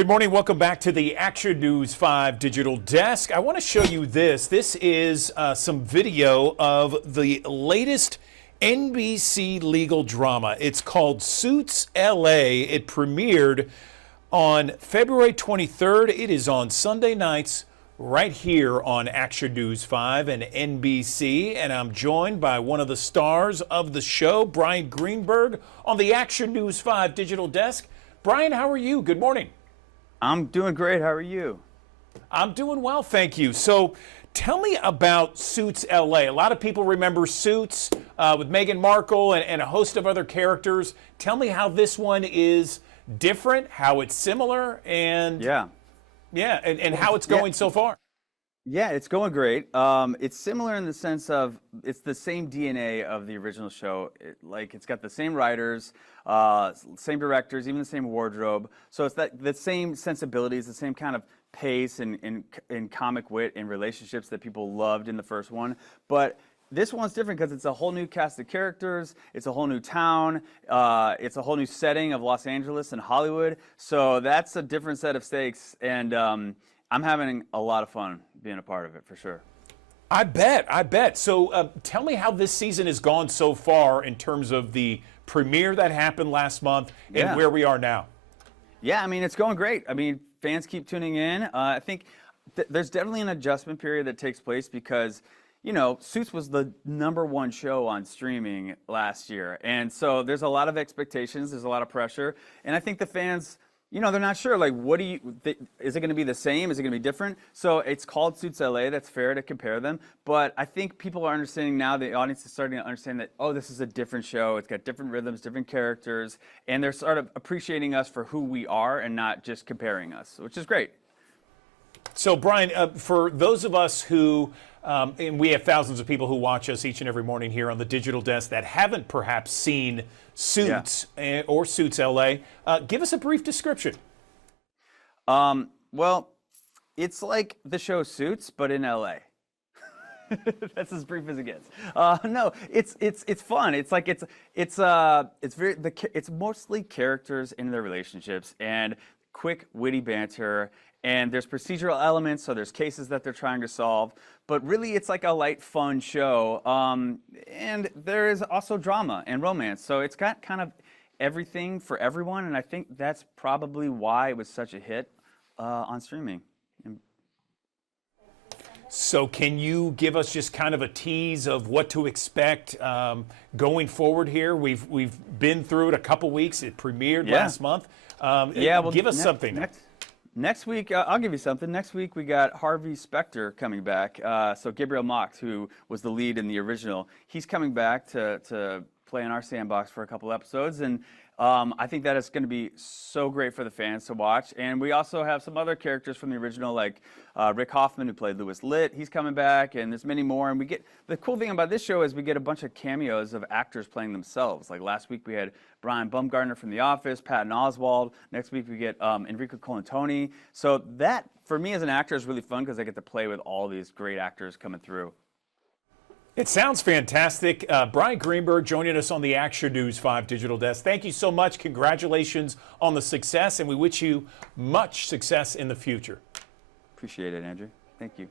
Good morning. Welcome back to the Action News 5 Digital Desk. I want to show you this. This is some video of the latest NBC legal drama. It's called Suits LA. It premiered on February 23rd. It is on Sunday nights right here on Action News 5 and NBC. And I'm joined by one of the stars of the show, Bryan Greenberg, on the Action News 5 Digital Desk. Bryan, how are you? Good morning. I'm doing great. How are you? I'm doing well, thank you. So tell me about Suits LA. A lot of people remember Suits with Meghan Markle and a host of other characters. Tell me how this one is different, how it's similar, and and how it's going so far. Yeah, it's going great. It's similar in the sense of it's the same DNA of the original show. It's got the same writers, same directors, even the same wardrobe. So it's the same sensibilities, the same kind of pace and comic wit and relationships that people loved in the first one. But this one's different because it's a whole new cast of characters. It's a whole new town. It's a whole new setting of Los Angeles and Hollywood. So that's a different set of stakes. And I'm having a lot of fun being a part of it, for sure. I bet. So tell me how this season has gone so far in terms of the premiere that happened last month and where we are now. Yeah, I mean, it's going great. I mean, fans keep tuning in. I think there's definitely an adjustment period that takes place because, you know, Suits was the _1 show on streaming last year. And so there's a lot of expectations, there's a lot of pressure. And I think the fans, you know, they're not sure, like, is it going to be the same? Is it going to be different? So it's called Suits LA. That's fair to compare them. But I think people are understanding now, the audience is starting to understand that, oh, this is a different show. It's got different rhythms, different characters. And they're sort of appreciating us for who we are and not just comparing us, which is great. So, Bryan, for those of us who, and we have thousands of people who watch us each and every morning here on the Digital Desk that haven't perhaps seen Suits or Suits LA, give us a brief description. Well, it's like the show Suits, but in LA. That's as brief as it gets. No, it's fun. It's like it's mostly characters in their relationships and quick, witty banter. And there's procedural elements, so there's cases that they're trying to solve. But really, it's like a light, fun show. And there is also drama and romance. So it's got kind of everything for everyone. And I think that's probably why it was such a hit on streaming. So can you give us just kind of a tease of what to expect going forward here? We've been through it a couple weeks. It premiered last month. Well, give us something. Next week, I'll give you something. Next week, we got Harvey Specter coming back. So Gabriel Macht, who was the lead in the original, he's coming back to play in our sandbox for a couple episodes. And I think that is going to be so great for the fans to watch. And we also have some other characters from the original, like Rick Hoffman, who played Louis Litt. He's coming back, and there's many more. And the cool thing about this show is we get a bunch of cameos of actors playing themselves. Like last week, we had Brian Baumgartner from The Office, Patton Oswalt. Next week, we get Enrico Colantoni. So that, for me as an actor, is really fun because I get to play with all these great actors coming through. It sounds fantastic. Bryan Greenberg joining us on the Action News 5 Digital Desk. Thank you so much. Congratulations on the success, and we wish you much success in the future. Appreciate it, Andrew. Thank you.